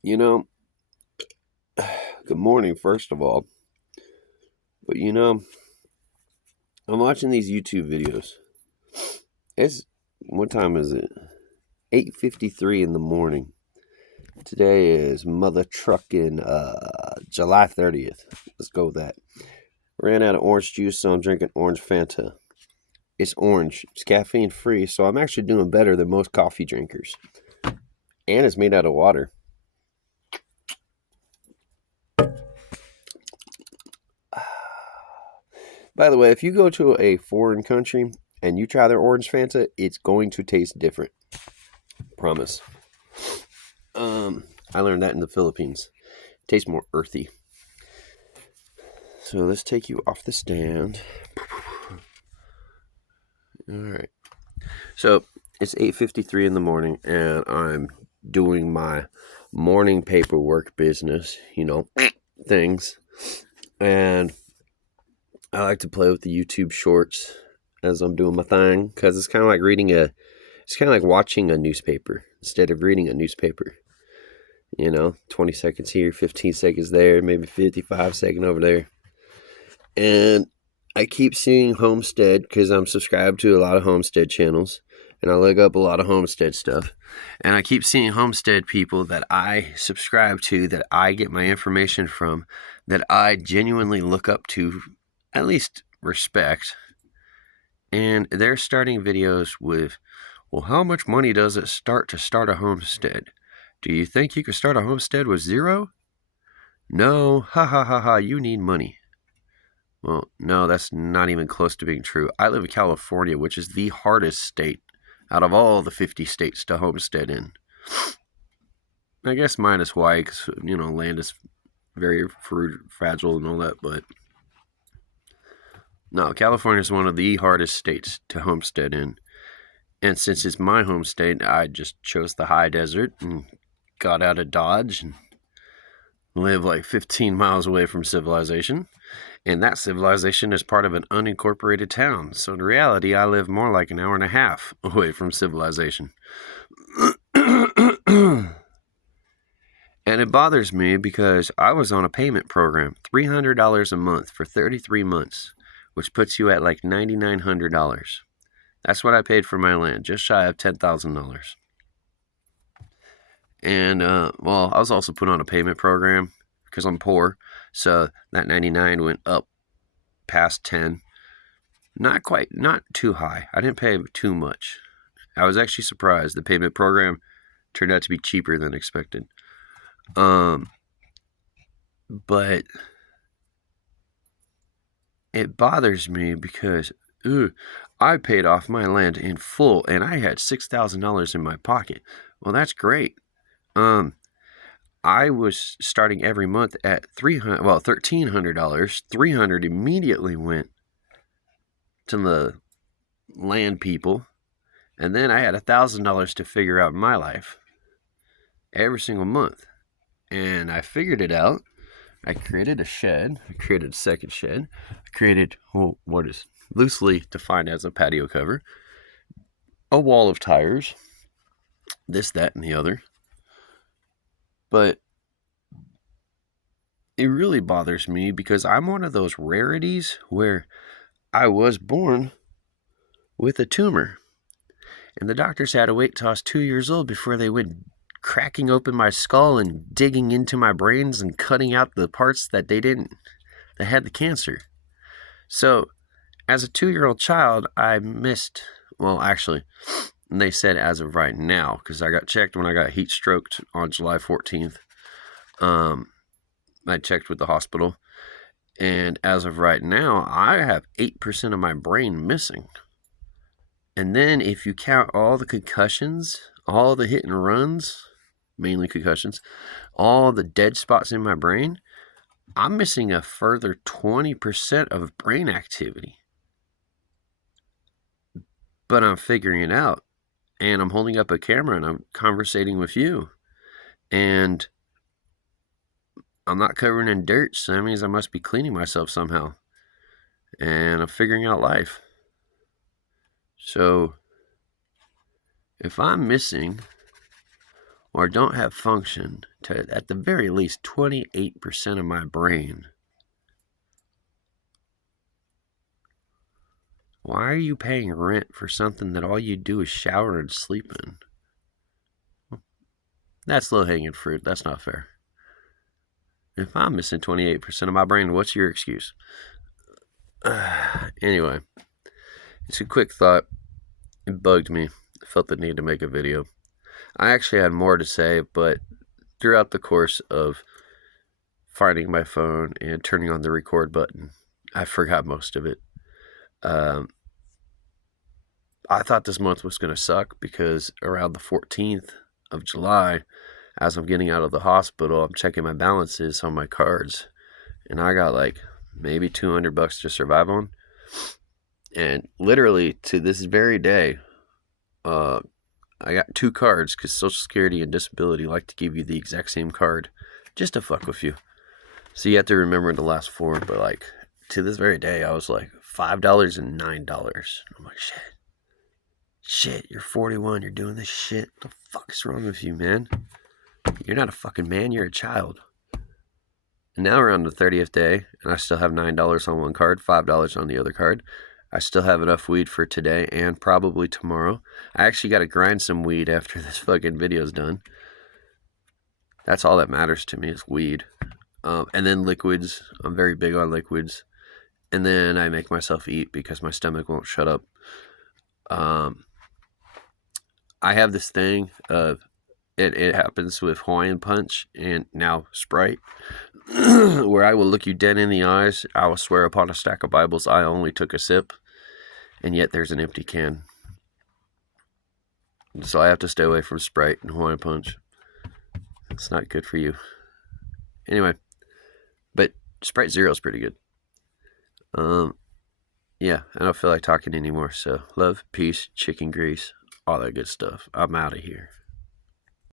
You know, good morning, first of all. But I'm watching these YouTube videos. It's what time is it? 8:53 in the morning. Today is mother trucking July 30th. Let's go with that. Ran out of orange juice, so I'm drinking orange Fanta. It's orange. It's caffeine free, so I'm actually doing better than most coffee drinkers. And it's made out of water. By the way, if you go to a foreign country and you try their orange Fanta, it's going to taste different. Promise. I learned that in the Philippines. It tastes more earthy. So let's take you off the stand. All right. So it's 8:53 in the morning, and I'm doing my morning paperwork business. Things, and I like to play with the YouTube shorts as I'm doing my thing because it's kind of like it's kind of like watching a newspaper instead of reading a newspaper. 20 seconds here, 15 seconds there, maybe 55 seconds over there. And I keep seeing Homestead because I'm subscribed to a lot of Homestead channels. And I look up a lot of Homestead stuff. And I keep seeing Homestead people that I subscribe to, that I get my information from, that I genuinely look up to, at least respect. And they're starting videos with, well, how much money does it start to start a homestead? Do you think you could start a homestead with zero? No, ha ha ha ha, you need money. Well, no, that's not even close to being true. I live in California, which is the hardest state out of all the 50 states to homestead in. I guess minus why, because, land is very fragile and all that, but no, California is one of the hardest states to homestead in. And since it's my home state, I just chose the high desert and got out of Dodge and live like 15 miles away from civilization. And that civilization is part of an unincorporated town. So in reality, I live more like an hour and a half away from civilization. And it bothers me because I was on a payment program, $300 a month for 33 months, which puts you at like $9,900. That's what I paid for my land, just shy of $10,000. And, I was also put on a payment program because I'm poor. So that 99 went up past 10. Not too high. I didn't pay too much. I was actually surprised. The payment program turned out to be cheaper than expected. But it bothers me because I paid off my land in full and I had $6,000 in my pocket. Well, that's great. I was starting every month at $1,300. $300 immediately went to the land people, and then I had $1,000 to figure out my life every single month, and I figured it out. I created a shed. I created a second shed. I created what is loosely defined as a patio cover, a wall of tires, this, that, and the other. But it really bothers me because I'm one of those rarities where I was born with a tumor. And the doctors had to wait till I was 2 years old before they went cracking open my skull and digging into my brains and cutting out the parts that that had the cancer. So, as a 2-year-old child, I missed, actually, they said as of right now, because I got checked when I got heat stroked on July 14th. I checked with the hospital, and as of right now, I have 8% of my brain missing. And then if you count all the concussions, all the hit and runs, mainly concussions, all the dead spots in my brain, I'm missing a further 20% of brain activity. But I'm figuring it out. And I'm holding up a camera and I'm conversating with you. And I'm not covering in dirt, so that means I must be cleaning myself somehow. And I'm figuring out life. So, if I'm missing or don't have function to at the very least 28% of my brain. Why are you paying rent for something that all you do is shower and sleep in? That's low-hanging fruit. That's not fair. If I'm missing 28% of my brain, what's your excuse? Anyway, it's a quick thought. It bugged me. I felt the need to make a video. I actually had more to say, but throughout the course of finding my phone and turning on the record button, I forgot most of it. I thought this month was going to suck because around the 14th of July, as I'm getting out of the hospital, I'm checking my balances on my cards, and I got like maybe $200 to survive on. And literally to this very day, I got 2 cards because Social Security and Disability like to give you the exact same card just to fuck with you. So you have to remember the last 4, but like to this very day, I was like $5 and $9. I'm like, shit, you're 41, you're doing this shit. What the fuck is wrong with you, man? You're not a fucking man, you're a child. And now we're on the 30th day, and I still have $9 on one card, $5 on the other card. I still have enough weed for today and probably tomorrow. I actually got to grind some weed after this fucking video's done. That's all that matters to me is weed. And then liquids. I'm very big on liquids. And then I make myself eat because my stomach won't shut up. I have this thing of it happens with Hawaiian Punch and now Sprite, where I will look you dead in the eyes. I will swear upon a stack of Bibles I only took a sip, and yet there's an empty can. So I have to stay away from Sprite and Hawaiian Punch. It's not good for you. Anyway, but Sprite Zero is pretty good. Yeah, I don't feel like talking anymore. So love, peace, chicken grease, all that good stuff. I'm out of here.